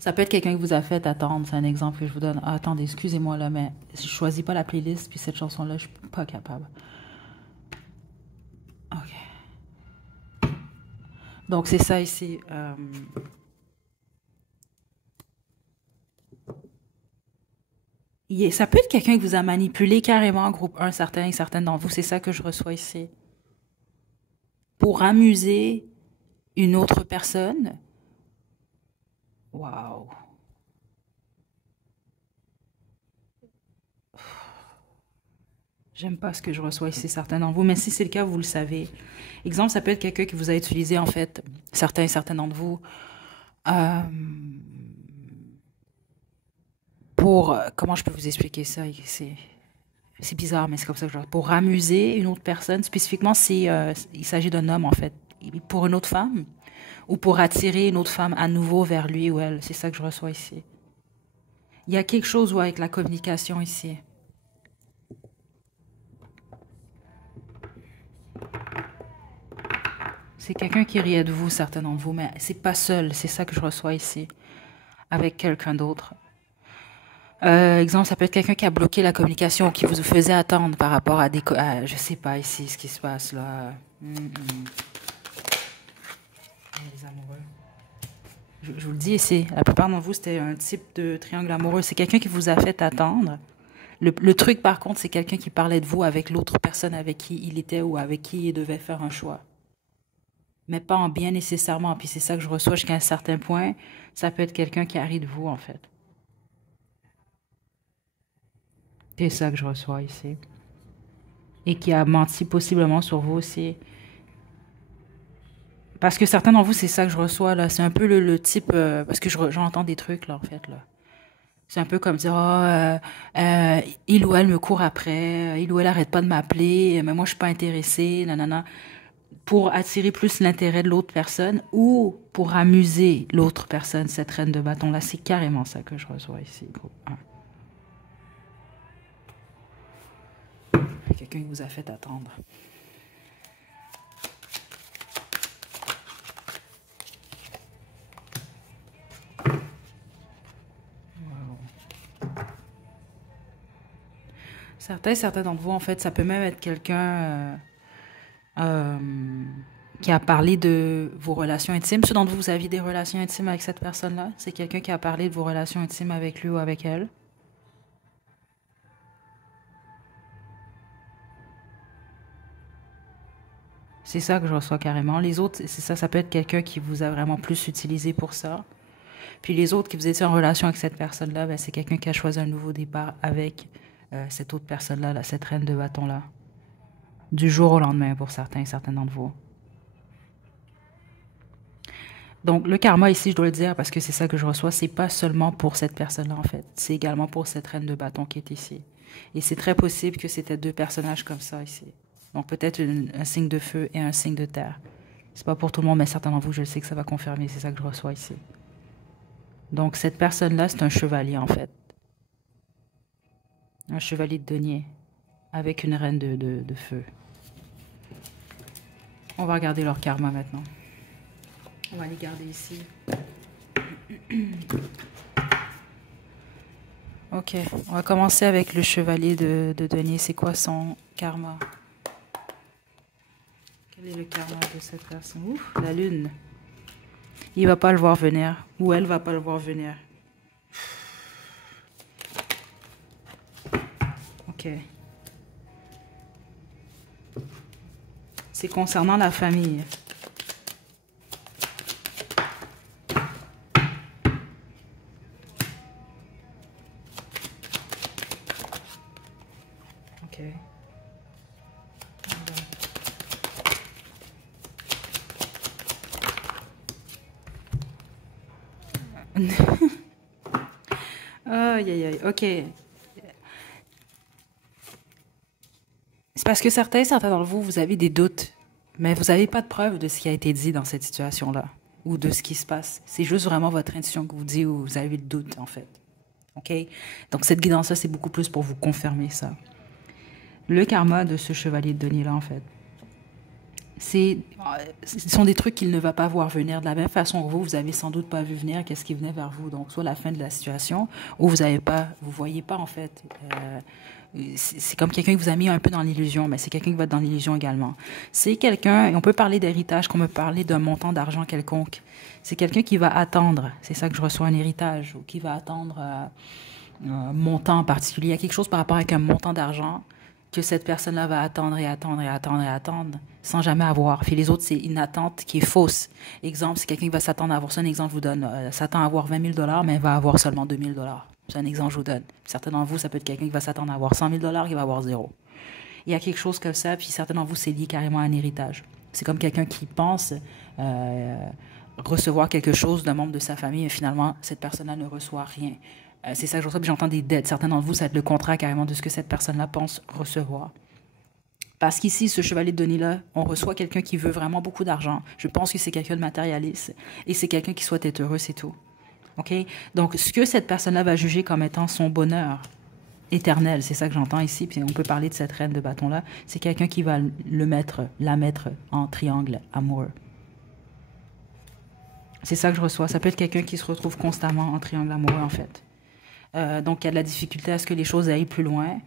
Ça peut être quelqu'un qui vous a fait attendre. C'est un exemple que je vous donne. Ah, attendez, excusez-moi, là, mais je choisis pas la playlist, puis cette chanson-là, je suis pas capable. Ok. Donc, c'est ça ici. Ça peut être quelqu'un qui vous a manipulé carrément, groupe un certain et certaines d'entre vous. C'est ça que je reçois ici. Pour amuser une autre personne. Waouh. J'aime pas ce que je reçois ici, certains d'entre vous, mais si c'est le cas, vous le savez. Exemple, ça peut être quelqu'un qui vous a utilisé, en fait, certains et certaines d'entre vous, euh, pour... comment je peux vous expliquer ça? C'est bizarre, mais c'est comme ça que je... Pour amuser une autre personne, spécifiquement si il s'agit d'un homme, en fait, pour une autre femme, ou pour attirer une autre femme à nouveau vers lui ou elle. C'est ça que je reçois ici. Il y a quelque chose avec la communication ici. C'est quelqu'un qui riait de vous, certains d'entre vous, mais c'est pas seul. C'est ça que je reçois ici, avec quelqu'un d'autre. Exemple, ça peut être quelqu'un qui a bloqué la communication, qui vous faisait attendre par rapport à des... je sais pas ici ce qui se passe là. Les amoureux. Je vous le dis ici, la plupart d'entre vous, c'était un type de triangle amoureux. C'est quelqu'un qui vous a fait attendre. Le truc, par contre, c'est quelqu'un qui parlait de vous avec l'autre personne avec qui il était ou avec qui il devait faire un choix. Mais pas en bien nécessairement. Puis c'est ça que je reçois jusqu'à un certain point. Ça peut être quelqu'un qui arrive de vous, en fait. C'est ça que je reçois ici. Et qui a menti possiblement sur vous aussi. Parce que certains d'entre vous, c'est ça que je reçois, là. C'est un peu le type... parce que j'entends des trucs, là, en fait, là. C'est un peu comme dire, il ou elle me court après, il ou elle arrête pas de m'appeler, mais moi, je suis pas intéressée, nanana. Pour attirer plus l'intérêt de l'autre personne ou pour amuser l'autre personne, cette reine de bâton-là. C'est carrément ça que je reçois ici, groupe 1. Quelqu'un qui vous a fait attendre. Certains d'entre vous, en fait, ça peut même être quelqu'un qui a parlé de vos relations intimes. Ceux d'entre vous, vous aviez des relations intimes avec cette personne-là? C'est quelqu'un qui a parlé de vos relations intimes avec lui ou avec elle? C'est ça que je reçois carrément. Les autres, c'est ça, ça peut être quelqu'un qui vous a vraiment plus utilisé pour ça. Puis les autres qui vous étiez en relation avec cette personne-là, ben, c'est quelqu'un qui a choisi un nouveau départ avec cette autre personne-là, là, cette reine de bâton-là. Du jour au lendemain pour certains d'entre vous. Donc le karma ici, je dois le dire parce que c'est ça que je reçois, c'est pas seulement pour cette personne-là en fait, c'est également pour cette reine de bâton qui est ici. Et c'est très possible que c'était deux personnages comme ça ici. Donc peut-être un signe de feu et un signe de terre. C'est pas pour tout le monde, mais certains d'entre vous, je sais que ça va confirmer, c'est ça que je reçois ici. Donc cette personne-là, c'est un chevalier en fait. Un chevalier de denier avec une reine de feu. On va regarder leur karma maintenant. On va les garder ici. Ok, on va commencer avec le chevalier de denier. C'est quoi son karma? Quel est le karma de cette personne? Ouf, la lune. Il va pas le voir venir. Ou elle va pas le voir venir. Ok. C'est concernant la famille. OK. Aïe, aïe, aïe. OK. C'est parce que certains d'entre vous, vous avez des doutes, mais vous n'avez pas de preuve de ce qui a été dit dans cette situation-là ou de ce qui se passe. C'est juste vraiment votre intuition que vous dit ou vous avez le doute, en fait. OK? Donc, cette guidance-là, c'est beaucoup plus pour vous confirmer ça. Le karma de ce chevalier de denier-là, en fait, ce sont des trucs qu'il ne va pas voir venir. De la même façon que vous avez sans doute pas vu venir qu'est-ce qui venait vers vous. Donc, soit la fin de la situation, ou vous voyez pas, en fait. C'est comme quelqu'un qui vous a mis un peu dans l'illusion, mais c'est quelqu'un qui va être dans l'illusion également. C'est quelqu'un, et on peut parler d'héritage comme on peut parler d'un montant d'argent quelconque. C'est quelqu'un qui va attendre, c'est ça que je reçois, un héritage, ou qui va attendre un montant en particulier. Il y a quelque chose par rapport avec un montant d'argent que cette personne-là va attendre et attendre et attendre et attendre sans jamais avoir. Puis les autres, c'est une attente qui est fausse. Exemple, c'est quelqu'un qui va s'attendre à avoir ça. Un exemple, je vous donne, s'attend à avoir 20 000 $, mais va avoir seulement 2 000 $. C'est un exemple, je vous donne. Certains d'entre vous, ça peut être quelqu'un qui va s'attendre à avoir 100 000 $, qui va avoir zéro. Il y a quelque chose comme ça, puis certains d'entre vous, c'est lié carrément à un héritage. C'est comme quelqu'un qui pense recevoir quelque chose d'un membre de sa famille, et finalement, cette personne-là ne reçoit rien. C'est ça que je reçois, puis j'entends des dettes. Certains d'entre vous, ça va être le contraire carrément de ce que cette personne-là pense recevoir. Parce qu'ici, ce chevalier de denier-là, on reçoit quelqu'un qui veut vraiment beaucoup d'argent. Je pense que c'est quelqu'un de matérialiste, et c'est quelqu'un qui souhaite être heureux, c'est tout. OK? Donc, ce que cette personne-là va juger comme étant son bonheur éternel, c'est ça que j'entends ici, puis on peut parler de cette reine de bâton-là, c'est quelqu'un qui va la mettre en triangle amoureux. C'est ça que je reçois. Ça peut être quelqu'un qui se retrouve constamment en triangle amoureux, en fait. Donc, il y a de la difficulté à ce que les choses aillent plus loin,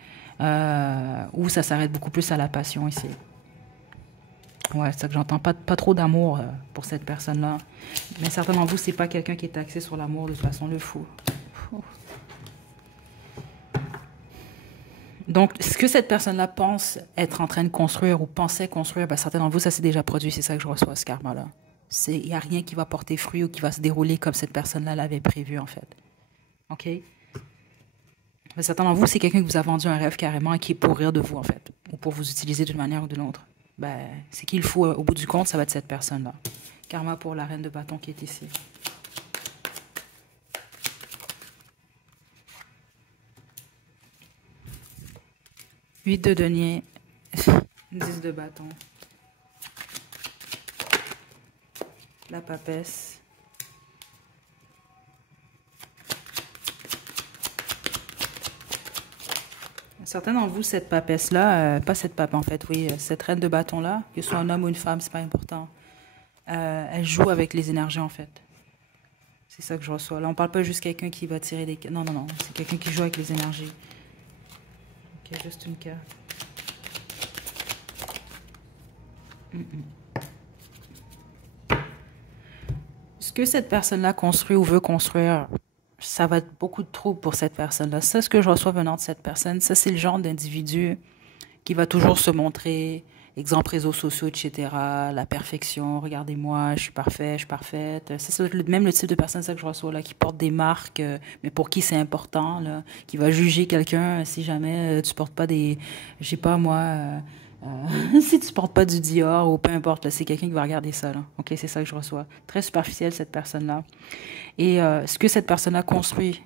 ou ça s'arrête beaucoup plus à la passion ici. Ouais, c'est ça que j'entends. Pas trop d'amour pour cette personne-là. Mais certainement, vous, c'est pas quelqu'un qui est axé sur l'amour de toute façon, le fou. Donc, ce que cette personne-là pense être en train de construire ou pensait construire, ben, certains d'entre vous, ça s'est déjà produit. C'est ça que je reçois, ce karma-là. Il n'y a rien qui va porter fruit ou qui va se dérouler comme cette personne-là l'avait prévu, en fait. OK? Mais certains d'entre vous, c'est quelqu'un qui vous a vendu un rêve carrément et qui est pour rire de vous, en fait. Ou pour vous utiliser d'une manière ou d'une autre. Ben, c'est qu'il faut, au bout du compte, ça va être cette personne-là. Karma pour la reine de bâton qui est ici. Huit de denier, 10 de bâton. La papesse. Certains d'entre vous, cette papesse-là, pas cette pape en fait, oui, cette reine de bâton-là, que ce soit un homme ou une femme, c'est pas important. Elle joue avec les énergies en fait. C'est ça que je reçois. Là, on parle pas juste quelqu'un qui va tirer des... Non, non, non, c'est quelqu'un qui joue avec les énergies. Ok, juste une carte. Ce que cette personne-là construit ou veut construire, ça va être beaucoup de troubles pour cette personne-là. Ça, ce que je reçois venant de cette personne, ça, c'est le genre d'individu qui va toujours se montrer, exemple réseaux sociaux, etc., la perfection, regardez-moi, je suis parfait, je suis parfaite. Ça, c'est même le type de personne, ça que je reçois, là, qui porte des marques, mais pour qui c'est important, là, qui va juger quelqu'un si jamais tu portes pas des, je sais pas moi, si tu portes pas du Dior ou peu importe, là, c'est quelqu'un qui va regarder ça, là. OK, c'est ça que je reçois. Très superficiel, cette personne-là. Et ce que cette personne-là construit,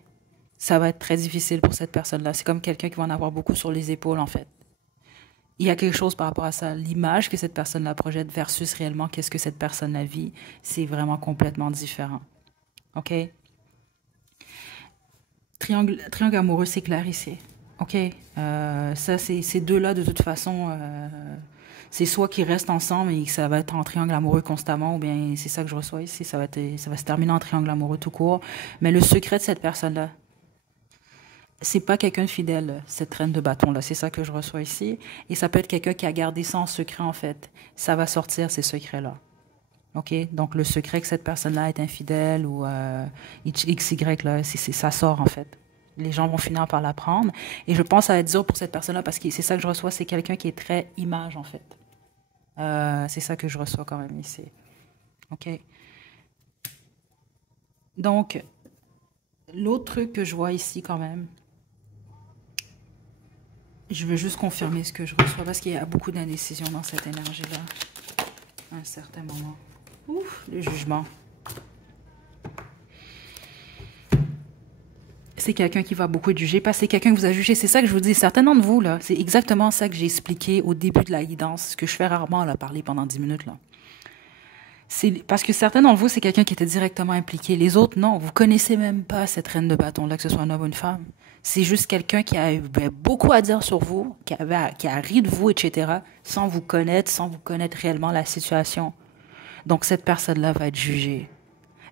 ça va être très difficile pour cette personne-là. C'est comme quelqu'un qui va en avoir beaucoup sur les épaules, en fait. Il y a quelque chose par rapport à ça. L'image que cette personne-là projette versus réellement qu'est-ce que cette personne-là vit, c'est vraiment complètement différent. OK? Triangle amoureux, c'est clair ici. OK? Ça, ces deux-là, de toute façon, c'est soit qu'ils restent ensemble et que ça va être en triangle amoureux constamment, ou bien c'est ça que je reçois ici, ça va se terminer en triangle amoureux tout court. Mais le secret de cette personne-là, c'est pas quelqu'un de fidèle, cette reine de bâton-là. C'est ça que je reçois ici. Et ça peut être quelqu'un qui a gardé ça en secret, en fait. Ça va sortir, ces secrets-là. OK? Donc, le secret que cette personne-là est infidèle ou XY, là, ça sort, en fait. Les gens vont finir par l'apprendre. Et je pense que ça va être dur pour cette personne-là parce que c'est ça que je reçois, c'est quelqu'un qui est très image, en fait. C'est ça que je reçois quand même ici. OK? Donc, l'autre truc que je vois ici quand même, je veux juste confirmer ce que je reçois parce qu'il y a beaucoup d'indécision dans cette énergie-là. À un certain moment. Ouf, le jugement. C'est quelqu'un qui va beaucoup être jugé parce que c'est quelqu'un que vous a jugé. C'est ça que je vous dis. Certains d'entre vous, là, c'est exactement ça que j'ai expliqué au début de la guidance, ce que je fais rarement, là, parler pendant 10 minutes, là. C'est parce que certains d'entre vous, c'est quelqu'un qui était directement impliqué. Les autres, non. Vous connaissez même pas cette reine de bâton-là, que ce soit un homme ou une femme. C'est juste quelqu'un qui avait beaucoup à dire sur vous, qui a ri de vous, etc., sans vous connaître réellement la situation. Donc, cette personne-là va être jugée.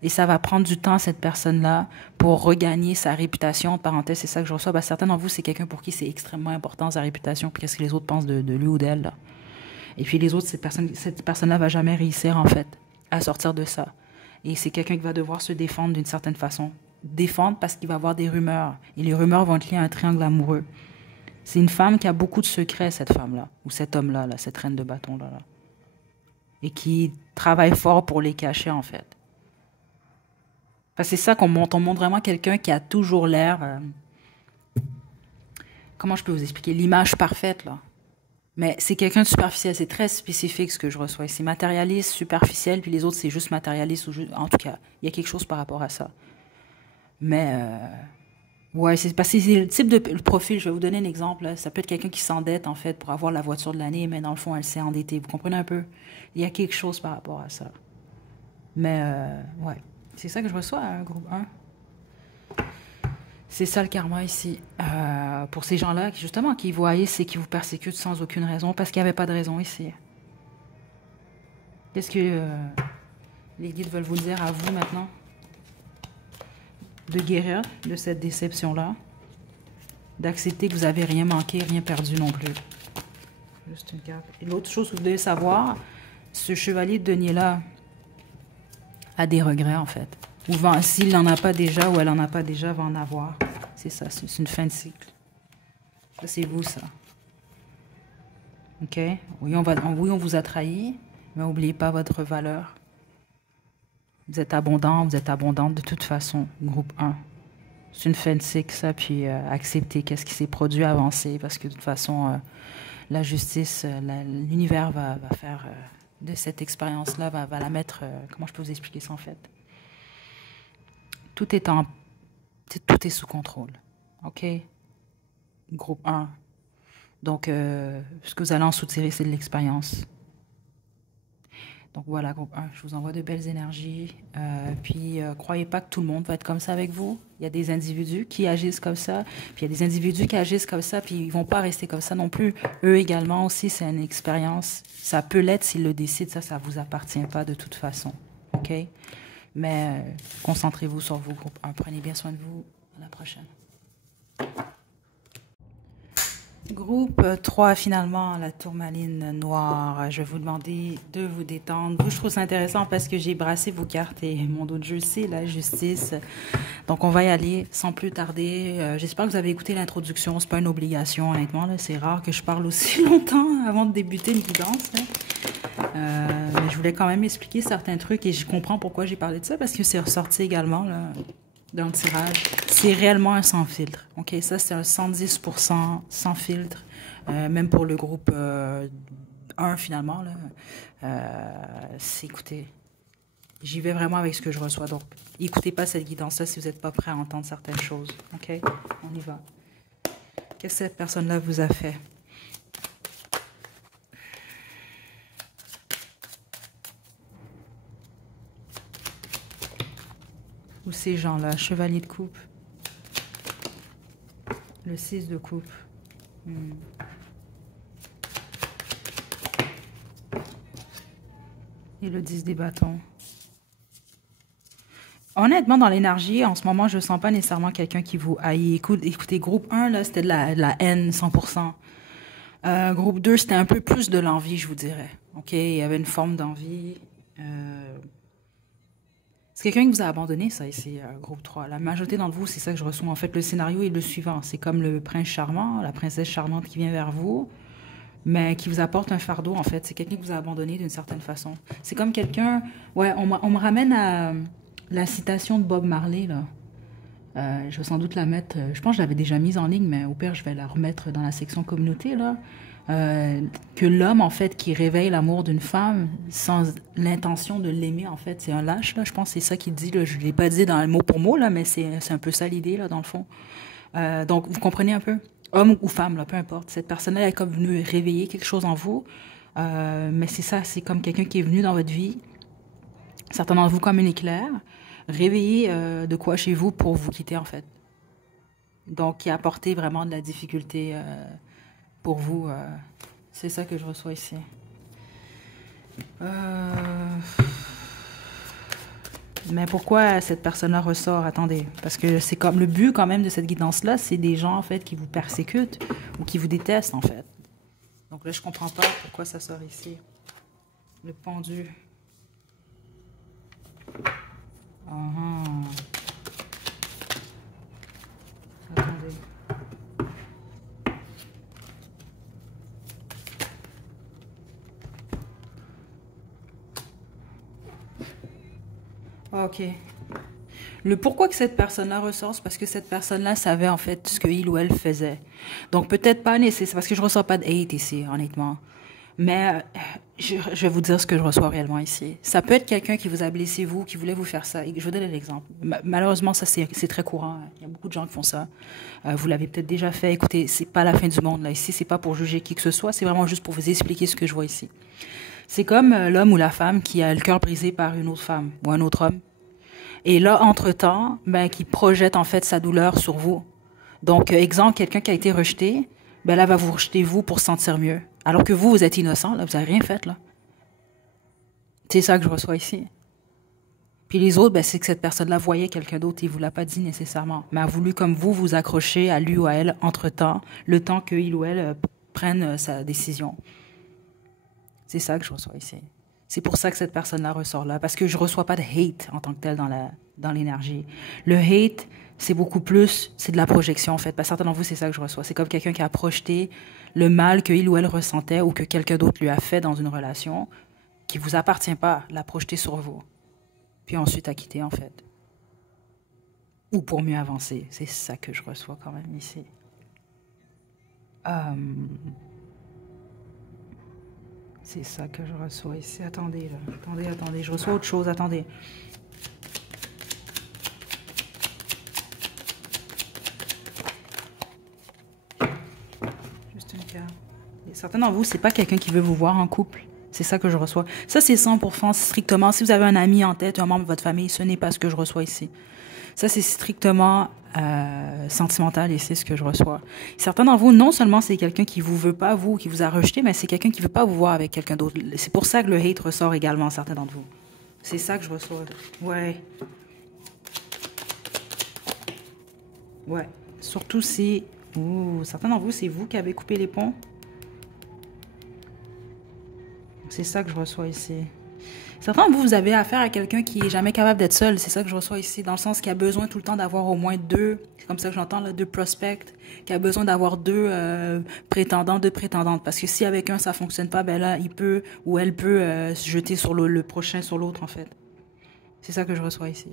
Et ça va prendre du temps, cette personne-là, pour regagner sa réputation. En parenthèse, c'est ça que je reçois. Ben, certains d'entre vous, c'est quelqu'un pour qui c'est extrêmement important, sa réputation, puis qu'est-ce que les autres pensent de lui ou d'elle, là. Et puis les autres, cette personne-là va jamais réussir, en fait, à sortir de ça. Et c'est quelqu'un qui va devoir se défendre d'une certaine façon. Défendre parce qu'il va avoir des rumeurs. Et les rumeurs vont être liées à un triangle amoureux. C'est une femme qui a beaucoup de secrets, cette femme-là, ou cet homme-là, là, cette reine de bâton-là. Là. Et qui travaille fort pour les cacher, en fait. Parce que c'est ça qu'on montre. On montre vraiment quelqu'un qui a toujours l'air... comment je peux vous expliquer? L'image parfaite, là. Mais c'est quelqu'un de superficiel. C'est très spécifique, ce que je reçois ici. Matérialiste, superficiel, puis les autres, c'est juste matérialiste. Ou juste... En tout cas, il y a quelque chose par rapport à ça. Mais... ouais, c'est parce que c'est le type de profil. Je vais vous donner un exemple. Là. Ça peut être quelqu'un qui s'endette, en fait, pour avoir la voiture de l'année, mais dans le fond, elle s'est endettée. Vous comprenez un peu? Il y a quelque chose par rapport à ça. Mais, ouais. C'est ça que je reçois, groupe 1. C'est ça le karma ici. Pour ces gens-là, justement, qui vous haïssent et qui vous persécutent sans aucune raison, parce qu'il n'y avait pas de raison ici. Qu'est-ce que les guides veulent vous dire à vous maintenant? De guérir de cette déception-là. D'accepter que vous n'avez rien manqué, rien perdu non plus. Juste une carte. Et l'autre chose que vous devez savoir, ce chevalier de denier-là a des regrets, en fait. Ou s'il n'en a pas déjà ou elle n'en a pas déjà, va en avoir. C'est ça, c'est une fin de cycle. Ça, c'est vous, ça. OK? Oui, on vous a trahi, mais n'oubliez pas votre valeur. Vous êtes abondant, vous êtes abondante de toute façon, groupe 1. C'est une fin de cycle, ça, puis accepter qu'est-ce qui s'est produit, avancer, parce que de toute façon, la justice, l'univers va faire de cette expérience-là, va la mettre... comment je peux vous expliquer ça, en fait? Tout est sous contrôle. OK? Groupe 1. Donc, ce que vous allez en soutirer, c'est de l'expérience. Donc voilà, groupe 1, je vous envoie de belles énergies. Puis, croyez pas que tout le monde va être comme ça avec vous. Il y a des individus qui agissent comme ça, puis il y a des individus qui agissent comme ça, puis ils vont pas rester comme ça non plus. Eux également aussi, c'est une expérience. Ça peut l'être s'ils le décident, ça vous appartient pas de toute façon. OK? Mais concentrez-vous sur vos groupes 1. Prenez bien soin de vous. À la prochaine. Groupe 3, finalement, la tourmaline noire. Je vais vous demander de vous détendre. Vous, je trouve ça intéressant parce que j'ai brassé vos cartes et mon dos de jeu, c'est la justice. Donc, on va y aller sans plus tarder. J'espère que vous avez écouté l'introduction. C'est pas une obligation, honnêtement. C'est rare que je parle aussi longtemps avant de débuter une guidance. Mais je voulais quand même expliquer certains trucs et je comprends pourquoi j'ai parlé de ça parce que c'est ressorti également là, dans le tirage. C'est réellement un sans filtre. OK, ça, c'est un 110% sans filtre. Même pour le groupe 1, finalement. Écoutez, j'y vais vraiment avec ce que je reçois. Donc, écoutez pas cette guidance-là si vous n'êtes pas prêt à entendre certaines choses. OK, on y va. Qu'est-ce que cette personne-là vous a fait? Ou ces gens-là, chevalier de coupe. Le 6 de coupe. Et le 10 des bâtons. Honnêtement, dans l'énergie, en ce moment, je ne sens pas nécessairement quelqu'un qui vous haït. Écoutez, groupe 1, là, c'était de la haine, 100%. Groupe 2, c'était un peu plus de l'envie, je vous dirais. OK, il y avait une forme d'envie. C'est quelqu'un qui vous a abandonné, ça, ici, groupe 3. La majorité d'entre vous, c'est ça que je reçois. En fait, le scénario est le suivant. C'est comme le prince charmant, la princesse charmante qui vient vers vous. mais qui vous apporte un fardeau, en fait. C'est quelqu'un qui vous a abandonné d'une certaine façon. C'est comme quelqu'un... Ouais, on me ramène à la citation de Bob Marley, là. Je vais sans doute la mettre... je pense que je l'avais déjà mise en ligne, mais au pire, je vais la remettre dans la section communauté, là. Que l'homme, en fait, qui réveille l'amour d'une femme sans l'intention de l'aimer, en fait, c'est un lâche, là. Je pense que c'est ça qu'il dit, là. Je ne l'ai pas dit dans le mot pour mot, là, mais c'est un peu ça l'idée, là, dans le fond. Donc, vous comprenez un peu? Homme ou femme, là, peu importe. Cette personne-là est comme venue réveiller quelque chose en vous. Mais c'est ça, c'est comme quelqu'un qui est venu dans votre vie, certains d'entre vous comme un éclair, réveiller de quoi chez vous pour vous quitter, en fait. Donc, qui a apporté vraiment de la difficulté pour vous. C'est ça que je reçois ici. Mais pourquoi cette personne-là ressort? Attendez, parce que c'est comme le but quand même de cette guidance-là, c'est des gens en fait qui vous persécutent ou qui vous détestent en fait. Donc là, je comprends pas pourquoi ça sort ici. Le pendu. Attendez. Ok. Le pourquoi que cette personne-là ressort, c'est parce que cette personne-là savait en fait ce que il ou elle faisait. Donc peut-être pas nécessaire, parce que je ressens pas de hate ici, honnêtement. Mais je vais vous dire ce que je reçois réellement ici. Ça peut être quelqu'un qui vous a blessé, vous, qui voulait vous faire ça. Et je vous donne l'exemple. Malheureusement, ça c'est très courant. Hein. Il y a beaucoup de gens qui font ça. Vous l'avez peut-être déjà fait. Écoutez, c'est pas la fin du monde là. Ici, c'est pas pour juger qui que ce soit. C'est vraiment juste pour vous expliquer ce que je vois ici. C'est comme l'homme ou la femme qui a le cœur brisé par une autre femme ou un autre homme. Et là, entre-temps, ben, qui projette en fait sa douleur sur vous. Donc, exemple, quelqu'un qui a été rejeté, ben là, va vous rejeter vous pour se sentir mieux. Alors que vous, vous êtes innocent, là, vous n'avez rien fait, là. C'est ça que je reçois ici. Puis les autres, ben, c'est que cette personne-là voyait quelqu'un d'autre et ne vous l'a pas dit nécessairement, mais a voulu, comme vous accrocher à lui ou à elle entre-temps, le temps qu'il ou elle prenne sa décision. C'est ça que je reçois ici. C'est pour ça que cette personne-là ressort là, parce que je reçois pas de hate en tant que tel dans l'énergie. Le hate, c'est beaucoup plus, c'est de la projection en fait. Parce que certains d'entre vous, c'est ça que je reçois. C'est comme quelqu'un qui a projeté le mal que il ou elle ressentait ou que quelqu'un d'autre lui a fait dans une relation qui vous appartient pas, l'a projeté sur vous. Puis ensuite a quitté en fait. Ou pour mieux avancer. C'est ça que je reçois quand même ici. C'est ça que je reçois ici. Attendez, là. Attendez. Je reçois autre chose. Attendez. Juste une carte. Certains d'entre vous, c'est pas quelqu'un qui veut vous voir en couple. C'est ça que je reçois. Ça, c'est 100% strictement. Si vous avez un ami en tête, un membre de votre famille, ce n'est pas ce que je reçois ici. Ça, c'est strictement sentimental et c'est ce que je reçois. Certains d'entre vous, non seulement c'est quelqu'un qui vous veut pas, vous, qui vous a rejeté, mais c'est quelqu'un qui veut pas vous voir avec quelqu'un d'autre. C'est pour ça que le hate ressort également, certains d'entre vous. C'est ça que je reçois. Ouais. Ouais. Surtout si... Ouh, certains d'entre vous, c'est vous qui avez coupé les ponts. C'est ça que je reçois ici. Certains d'entre vous, vous avez affaire à quelqu'un qui est jamais capable d'être seul. C'est ça que je reçois ici, dans le sens qu'il a besoin tout le temps d'avoir au moins deux, c'est comme ça que j'entends, là, deux prospects, qui a besoin d'avoir deux prétendants, deux prétendantes. Parce que si avec un, ça fonctionne pas, ben là, il peut ou elle peut se jeter sur le prochain, sur l'autre, en fait. C'est ça que je reçois ici.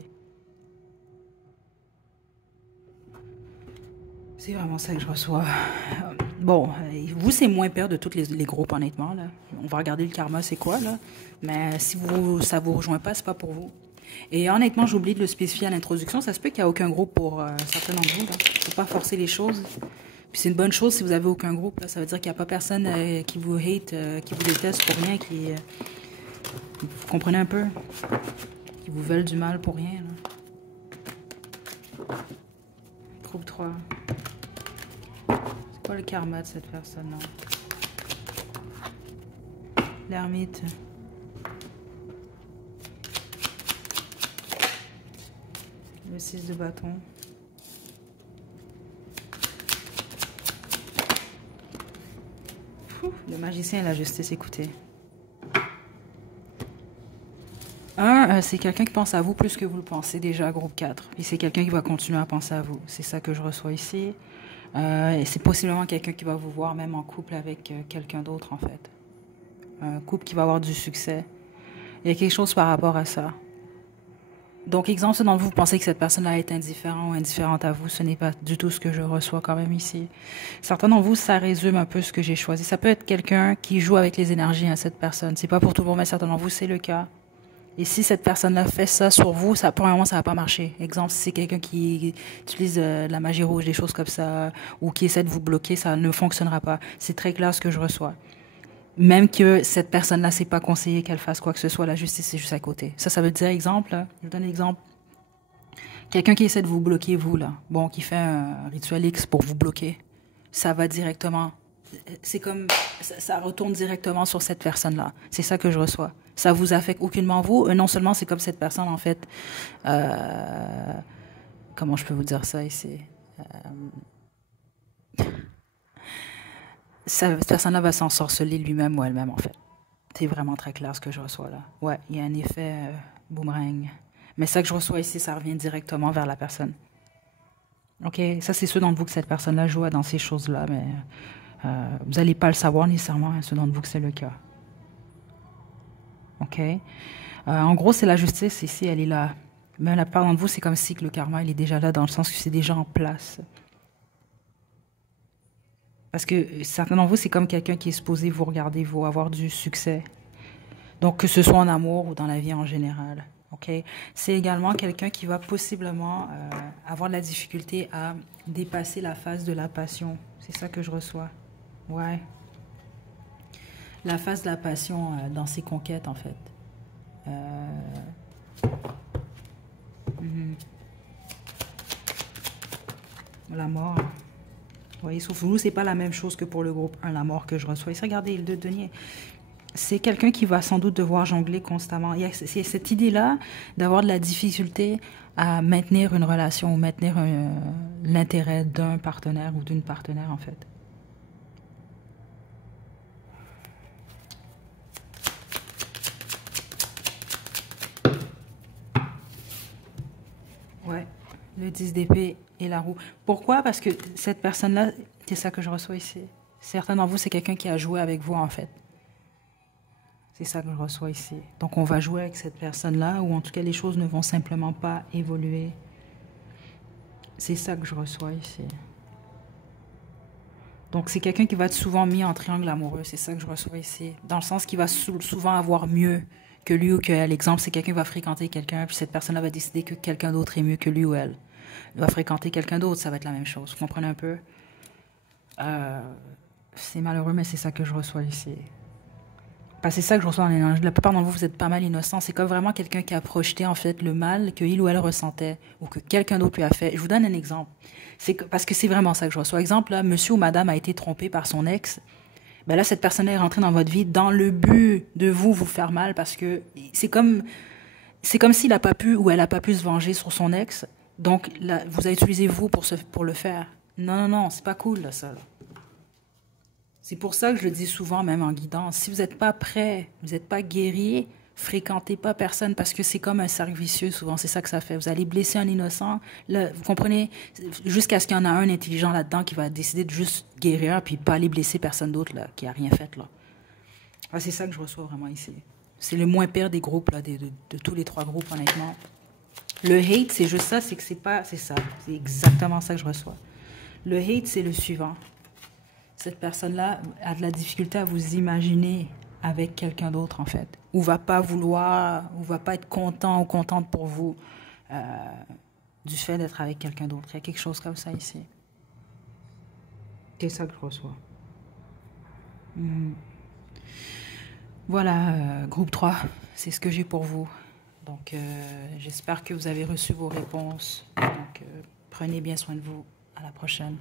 C'est vraiment ça que je reçois. Bon, vous, c'est moins pire de tous les groupes, honnêtement. Là. On va regarder le karma, c'est quoi, là. Mais si ça vous rejoint pas, c'est pas pour vous. Et honnêtement, j'ai oublié de le spécifier à l'introduction. Ça se peut qu'il n'y a aucun groupe pour certains d'entre vous. Il ne faut pas forcer les choses. Puis c'est une bonne chose si vous avez aucun groupe. Là. Ça veut dire qu'il n'y a pas personne qui vous hate, qui vous déteste pour rien, vous comprenez un peu? Qui vous veulent du mal pour rien. Là. Groupe 3. C'est quoi le karma de cette personne-là? L'ermite. Le 6 de bâton. Le magicien et la justice, écoutez. C'est quelqu'un qui pense à vous plus que vous le pensez déjà, groupe 4. Puis c'est quelqu'un qui va continuer à penser à vous. C'est ça que je reçois ici. Et c'est possiblement quelqu'un qui va vous voir même en couple avec quelqu'un d'autre, en fait. Un couple qui va avoir du succès. Il y a quelque chose par rapport à ça. Donc, exemple, selon vous, vous pensez que cette personne-là est indifférente ou indifférente à vous, ce n'est pas du tout ce que je reçois quand même ici. Certains d'entre vous, ça résume un peu ce que j'ai choisi. Ça peut être quelqu'un qui joue avec les énergies à cette personne. C'est pas pour tout le monde, mais certains d'entre vous, c'est le cas. Et si cette personne-là fait ça sur vous, ça, pour un moment, ça va pas marcher. Exemple, si c'est quelqu'un qui utilise de la magie rouge, des choses comme ça, ou qui essaie de vous bloquer, ça ne fonctionnera pas. C'est très clair ce que je reçois. Même que cette personne-là, c'est pas conseillé qu'elle fasse quoi que ce soit, la justice est juste à côté. Ça veut dire, exemple, là, je vous donne un exemple. Quelqu'un qui essaie de vous bloquer, vous, là, bon, qui fait un rituel X pour vous bloquer, ça va directement, c'est comme, ça retourne directement sur cette personne-là. C'est ça que je reçois. Ça vous affecte aucunement vous. Non seulement c'est comme cette personne, en fait, comment je peux vous dire ça ici? Cette personne-là va s'ensorceler lui-même ou elle-même, en fait. C'est vraiment très clair ce que je reçois là. Ouais, il y a un effet boomerang. Mais ça que je reçois ici, ça revient directement vers la personne. OK? Ça, c'est ceux d'entre vous que cette personne-là joue dans ces choses-là, mais vous n'allez pas le savoir nécessairement, hein, ceux d'entre vous que c'est le cas. OK? En gros, c'est la justice ici, elle est là. Mais la plupart d'entre vous, c'est comme si que le karma, il est déjà là, dans le sens que c'est déjà en place. Parce que certains d'entre vous, c'est comme quelqu'un qui est supposé vous regarder, vous avoir du succès. Donc, que ce soit en amour ou dans la vie en général. OK? C'est également quelqu'un qui va possiblement avoir de la difficulté à dépasser la phase de la passion. C'est ça que je reçois. Ouais. La phase de la passion dans ses conquêtes, en fait. Mhm. La mort. Vous voyez, sauf que nous, c'est pas la même chose que pour le groupe 1, la mort que je reçois. Ici, regardez, le 2 de denier. C'est quelqu'un qui va sans doute devoir jongler constamment. Il y a cette idée-là d'avoir de la difficulté à maintenir une relation ou maintenir l'intérêt d'un partenaire ou d'une partenaire, en fait. Ouais, le 10 d'épée et la roue. Pourquoi? Parce que cette personne-là, c'est ça que je reçois ici. Certains d'entre vous, c'est quelqu'un qui a joué avec vous, en fait. C'est ça que je reçois ici. Donc, on va jouer avec cette personne-là, ou en tout cas, les choses ne vont simplement pas évoluer. C'est ça que je reçois ici. Donc, c'est quelqu'un qui va être souvent mis en triangle amoureux. C'est ça que je reçois ici. Dans le sens qu'il va souvent avoir mieux que lui ou qu'elle. L'exemple, c'est quelqu'un qui va fréquenter quelqu'un, puis cette personne-là va décider que quelqu'un d'autre est mieux que lui ou elle. Il va fréquenter quelqu'un d'autre, ça va être la même chose. Vous comprenez un peu? C'est malheureux, mais c'est ça que je reçois ici. C'est ça que je reçois dans l'énergie. La plupart d'entre vous, vous êtes pas mal innocents. C'est comme vraiment quelqu'un qui a projeté en fait le mal que il ou elle ressentait ou que quelqu'un d'autre lui a fait. Je vous donne un exemple. Parce que c'est vraiment ça que je reçois. Exemple, là, monsieur ou madame a été trompé par son ex. Ben là, cette personne est rentrée dans votre vie dans le but de vous faire mal parce que c'est comme s'il n'a pas pu ou elle n'a pas pu se venger sur son ex. Donc, là, vous avez utilisé vous pour le faire. Non, non, non, c'est pas cool, là, ça. Là. C'est pour ça que je le dis souvent, même en guidance. Si vous n'êtes pas prêt, vous n'êtes pas guéri, fréquentez pas personne parce que c'est comme un cercle vicieux, souvent. C'est ça que ça fait. Vous allez blesser un innocent. Là, vous comprenez? Jusqu'à ce qu'il y en a un intelligent là-dedans qui va décider de juste guérir puis pas aller blesser personne d'autre, là, qui a rien fait, là. Ah, c'est ça que je reçois vraiment ici. C'est le moins pire des groupes, là, de tous les 3 groupes, honnêtement. Le hate, c'est juste ça, c'est que c'est pas... C'est ça. C'est exactement ça que je reçois. Le hate, c'est le suivant. Cette personne-là a de la difficulté à vous imaginer avec quelqu'un d'autre, en fait. Ou va pas vouloir, ou va pas être content ou contente pour vous du fait d'être avec quelqu'un d'autre. Il y a quelque chose comme ça ici. C'est ça que je reçois. Voilà, groupe 3, c'est ce que j'ai pour vous. Donc, j'espère que vous avez reçu vos réponses. Donc, prenez bien soin de vous. À la prochaine.